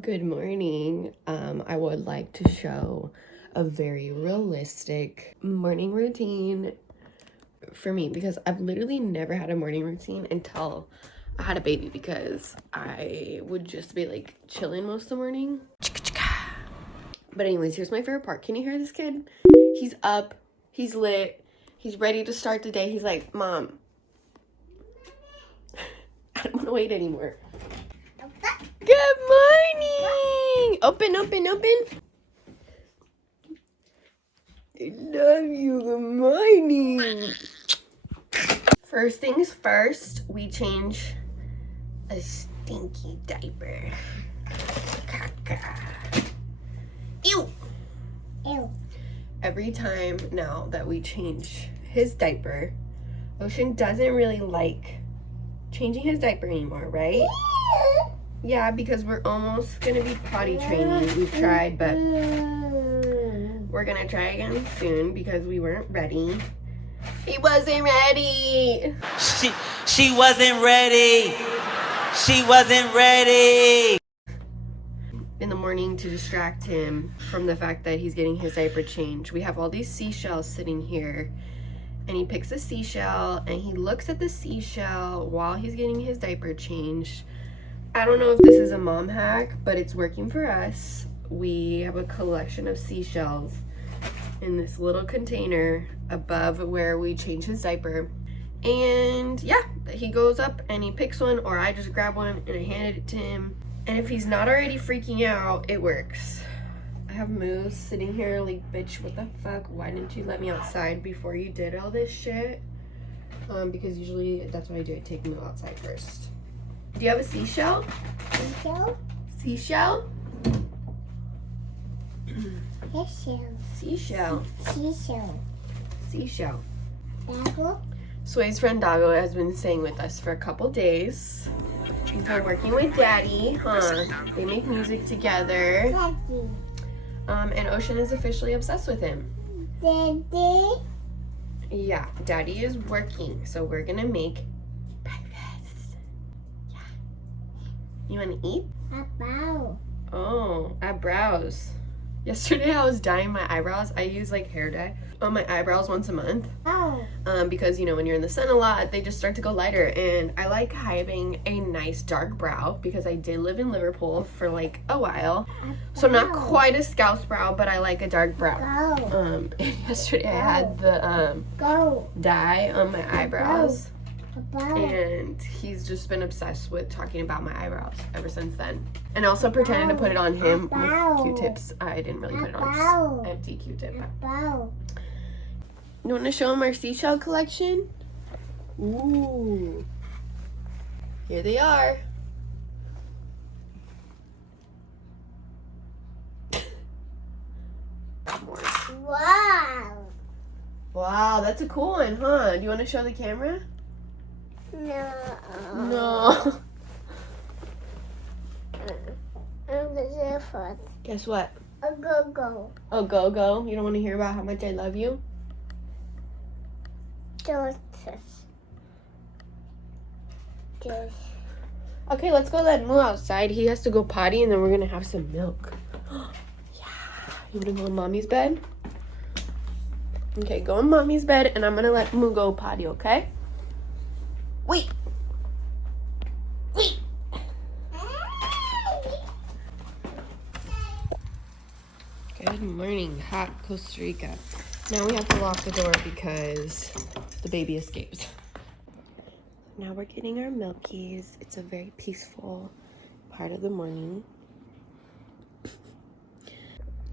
Good morning. I would like to show a very realistic morning routine for me because I've literally never had a morning routine until I had a baby because I would just be like chilling most of the morning. But anyways, here's my favorite part. Can you hear this kid? He's up, he's lit, he's ready to start the day. He's like, Mom, I don't want to wait anymore. Good morning! Open. I love you. Good morning. First things first, we change a stinky diaper. Caca. Ew! Ew. Every time now that we change his diaper, Ocean doesn't really like changing his diaper anymore, right? Yeah, because we're almost gonna be potty training. We've tried, but we're gonna try again soon because we weren't ready. He wasn't ready. She wasn't ready. She wasn't ready. In the morning, to distract him from the fact that he's getting his diaper changed, we have all these seashells sitting here, and he picks a seashell and he looks at the seashell while he's getting his diaper changed. I don't know if this is a mom hack, but it's working for us. We have a collection of seashells in this little container above where we change his diaper. And yeah, he goes up and he picks one, or I just grab one and I hand it to him. And if he's not already freaking out, it works. I have Moose sitting here like, bitch, what the fuck? Why didn't you let me outside before you did all this shit? Because usually that's what I do. I take Moo outside first. Do you have a seashell? Seashell? Seashell? Seashell. Seashell. Seashell. Seashell. Apple? Sway's friend Dago has been staying with us for a couple days. He's been working with Daddy, huh? They make music together. Daddy. And Ocean is officially obsessed with him. Daddy? Yeah, Daddy is working, so we're gonna make breakfast. Yeah. You wanna eat? Apple. Oh, eyebrows. Yesterday I was dyeing my eyebrows. I use like hair dye on my eyebrows once a month. Oh. Because you know, when you're in the sun a lot, they just start to go lighter, and I like having a nice dark brow because I did live in Liverpool for like a while. So not quite a Scouse brow, but I like a dark brow. Go. And yesterday I had the Go. dye on my eyebrows. Apple. And he's just been obsessed with talking about my eyebrows ever since then. And also pretending to put it on him with Q-tips. I didn't really put it on, just empty Q-tip. Apple. You want to show him our seashell collection? Ooh. Here they are. Wow. Wow, that's a cool one, huh? Do you want to show the camera? No. No. I'm the first. Guess what? A go-go. Oh, go. You don't want to hear about how much I love you? Just. Okay, let's go let Moo outside. He has to go potty, and then we're going to have some milk. Yeah. You want to go in Mommy's bed? Okay, go in Mommy's bed, and I'm going to let Moo go potty, okay? Wait. Good morning, hot Costa Rica. Now we have to lock the door because the baby escapes. Now we're getting our milkies. It's a very peaceful part of the morning.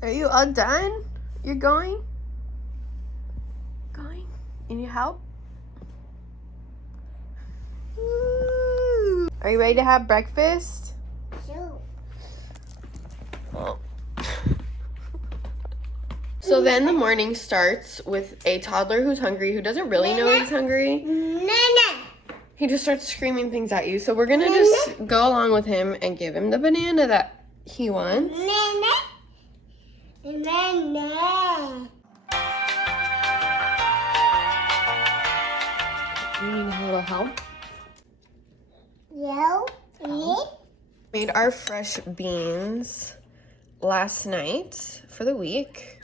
Are you all done? You're going? Going? You need help? Woo. Are you ready to have breakfast? Sure. Oh. So then the morning starts with a toddler who's hungry, who doesn't really know he's hungry. Nana. He just starts screaming things at you. So we're gonna just go along with him and give him the banana that he wants. Nana. Nana. You need a little help? Yo. Me. Made our fresh beans last night for the week.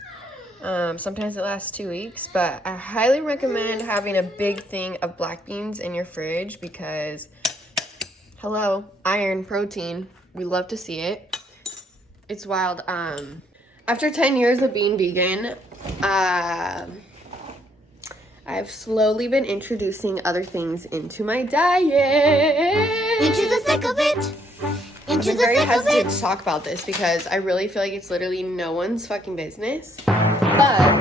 Sometimes it lasts 2 weeks, but I highly recommend having a big thing of black beans in your fridge because, hello, iron, protein. We love to see it. It's wild. After 10 years of being vegan, I've slowly been introducing other things into my diet. Into the thick of it. I've been very hesitant to talk about this because I really feel like it's literally no one's fucking business. But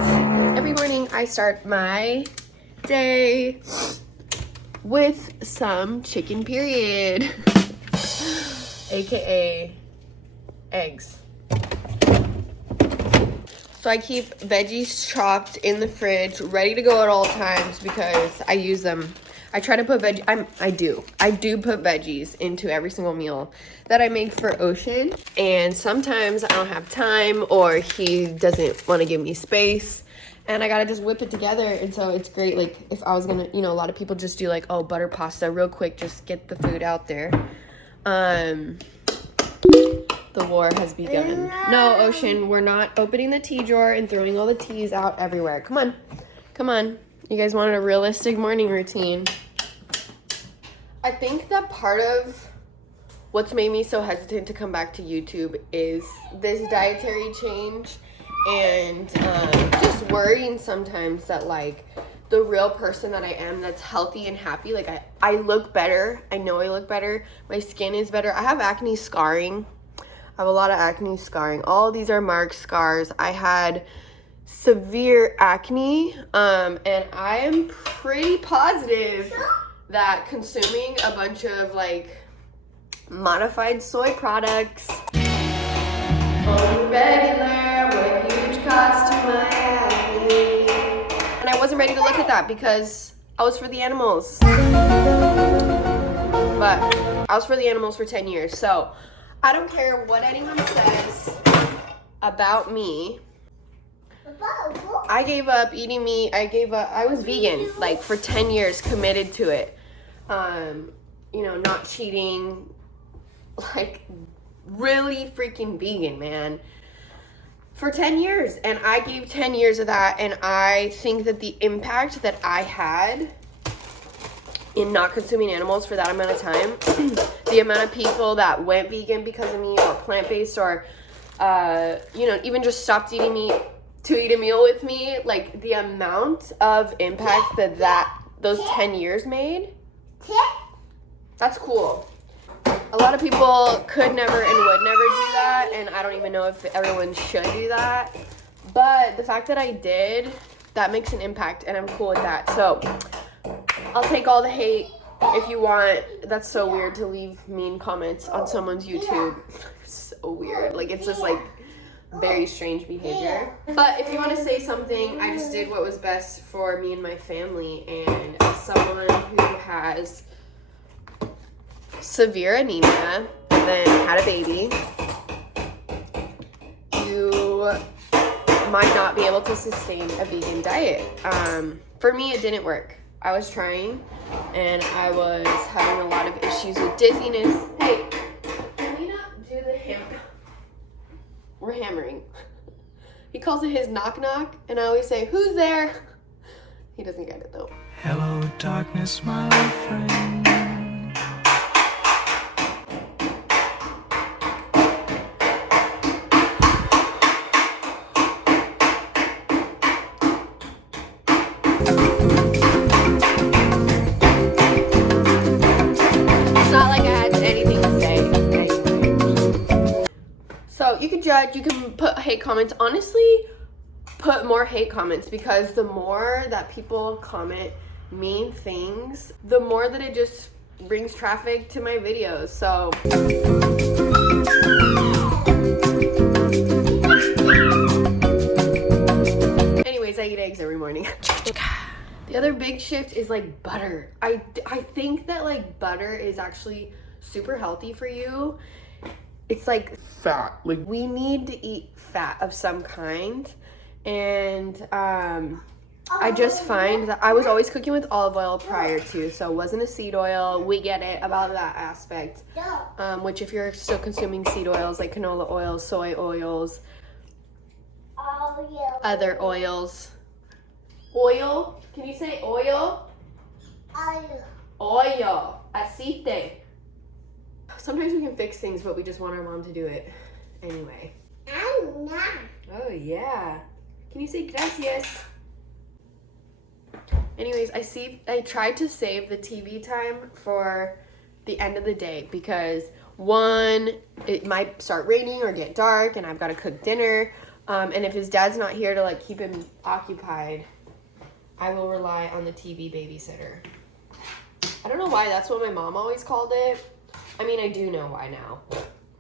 every morning I start my day with some chicken, period. AKA eggs. So I keep veggies chopped in the fridge, ready to go at all times because I use them. I try to put I do put veggies into every single meal that I make for Ocean. And sometimes I don't have time or he doesn't want to give me space. And I gotta just whip it together. And so it's great. Like if I was gonna, a lot of people just do like, oh, butter pasta real quick, just get the food out there. The war has begun. No, Ocean, we're not opening the tea drawer and throwing all the teas out everywhere. Come on. Come on. You guys wanted a realistic morning routine. I think that part of what's made me so hesitant to come back to YouTube is this dietary change and just worrying sometimes that like the real person that I am that's healthy and happy, like I look better. I know I look better. My skin is better. I have acne scarring. I have a lot of acne scarring. All of these are mark scars. I had severe acne, and I am pretty positive that consuming a bunch of like modified soy products on regular were a huge cost to my acne. And I wasn't ready to look at that because I was for the animals. But I was for the animals for 10 years, so I don't care what anyone says about me. I gave up eating meat. I was vegan, like for 10 years, committed to it. Not cheating, like really freaking vegan, man. For 10 years. And I gave 10 years of that. And I think that the impact that I had in not consuming animals for that amount of time, the amount of people that went vegan because of me or plant-based or, even just stopped eating meat to eat a meal with me, like the amount of impact that those 10 years made, that's cool. A lot of people could never and would never do that, and I don't even know if everyone should do that. But the fact that I did, that makes an impact, and I'm cool with that. So I'll take all the hate if you want. That's so weird to leave mean comments on someone's YouTube. It's so weird. Like, it's just like very strange behavior. But if you want to say something, I just did what was best for me and my family. And as someone who has severe anemia and then had a baby, you might not be able to sustain a vegan diet. For me, it didn't work. I was trying, and I was having a lot of issues with dizziness. Hey, can we not do the hammer? We're hammering. He calls it his knock knock, and I always say, who's there? He doesn't get it though. Hello, darkness, my old friend. So you can judge, you can put hate comments. Honestly, put more hate comments, because the more that people comment mean things, the more that it just brings traffic to my videos. So anyways, I eat eggs every morning. The other big shift is like butter. I think that like butter is actually super healthy for you. It's like fat. Like, we need to eat fat of some kind. And I just find that I was always cooking with olive oil prior to, so it wasn't a seed oil. We get it about that aspect. Which if you're still consuming seed oils like canola oils, soy oils, other oils. Oil? Can you say oil? Oil. Aceite. Sometimes we can fix things, but we just want our mom to do it anyway. Oh yeah. Can you say gracias? Anyways, I tried to save the TV time for the end of the day because one, it might start raining or get dark and I've got to cook dinner. And if his dad's not here to like keep him occupied, I will rely on the TV babysitter. I don't know why that's what my mom always called it. I mean, I do know why now.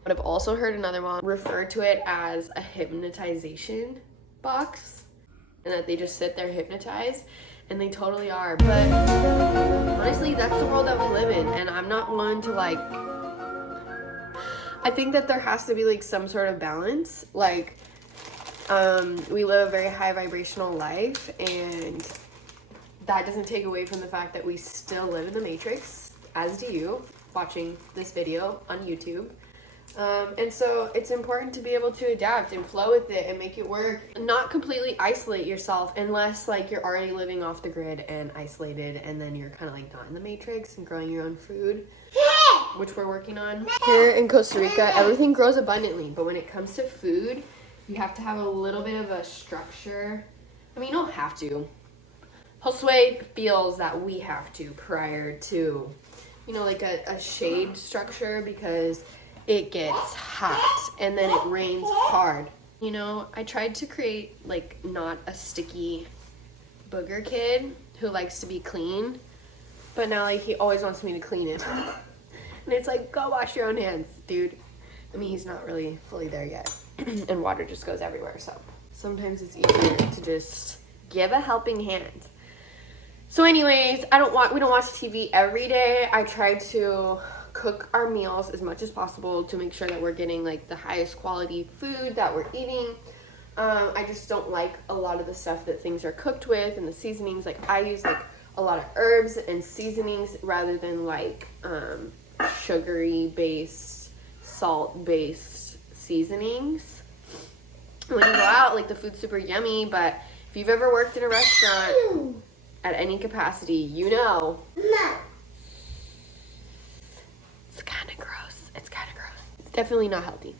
But I've also heard another mom refer to it as a hypnotization box and that they just sit there hypnotized, and they totally are. But honestly, that's the world that we live in, and I'm not one to like, I think that there has to be like some sort of balance. Like, we live a very high vibrational life, and that doesn't take away from the fact that we still live in the Matrix, as do you, watching this video on YouTube. And so it's important to be able to adapt and flow with it and make it work. Not completely isolate yourself unless like you're already living off the grid and isolated, and then you're kind of like not in the Matrix and growing your own food, which we're working on. Here in Costa Rica, everything grows abundantly, but when it comes to food, you have to have a little bit of a structure. I mean, you don't have to. Josue feels that we have to prior to, you know, like a shade structure, because it gets hot and then it rains hard. You know, I tried to create like not a sticky booger kid who likes to be clean, but now like he always wants me to clean it. And it's like, go wash your own hands, dude. I mean, he's not really fully there yet. And water just goes everywhere, so sometimes it's easier to just give a helping hand. So anyways, we don't watch TV every day. I try to cook our meals as much as possible to make sure that we're getting like the highest quality food that we're eating. I just don't like a lot of the stuff that things are cooked with and the seasonings. Like I use like a lot of herbs and seasonings rather than like sugary based, salt based seasonings. When you go out, like the food's super yummy, but if you've ever worked in a restaurant at any capacity, you know. It's kind of gross. It's kind of gross. It's definitely not healthy.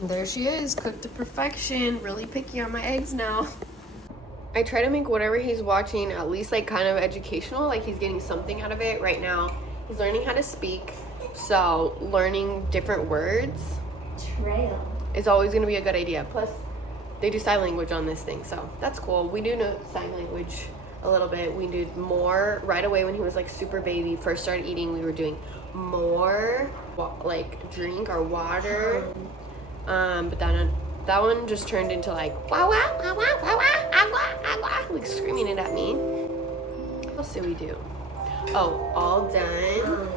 And there she is, cooked to perfection. Really picky on my eggs now. I try to make whatever he's watching at least like kind of educational, like he's getting something out of it. Right now, he's learning how to speak, so learning different words is always going to be a good idea. Plus, they do sign language on this thing, so that's cool. We do know sign language a little bit. We did more right away when he was like super baby, first started eating. We were doing more like drink or water, but then that one just turned into like wah, wah, wah, wah, wah, wah, like screaming it at me. What else did we do? Oh, all done.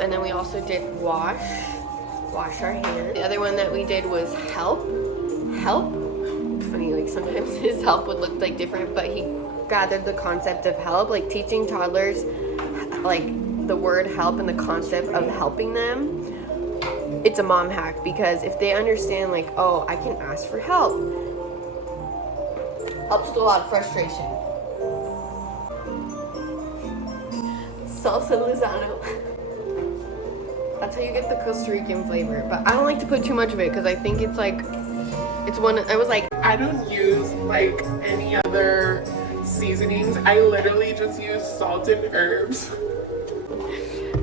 And then we also did wash our hands. The other one that we did was help. Funny, like sometimes his help would look like different, but he gathered the concept of help, like teaching toddlers like the word help and the concept of helping them. It's a mom hack, because if they understand like, oh, I can ask for help, helps with a lot of frustration. Salsa Lozano. That's how you get the Costa Rican flavor, but I don't like to put too much of it because I think it's like, it's one, I was like, I don't use like any other seasonings. I literally just use salt and herbs.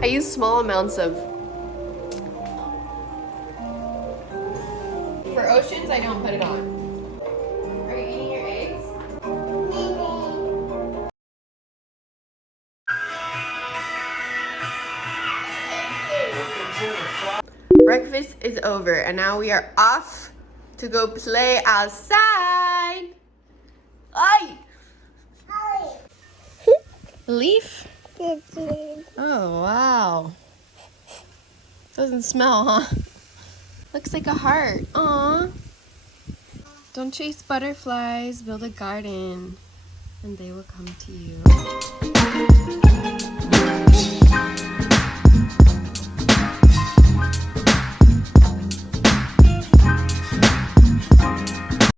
I use small amounts of. For Oceans, I don't put it on. Are you eating your eggs? Breakfast is over, and now we are off to go play outside. Ay! Leaf? Oh, wow. Doesn't smell, huh? Looks like a heart. Aw. Don't chase butterflies. Build a garden, and they will come to you.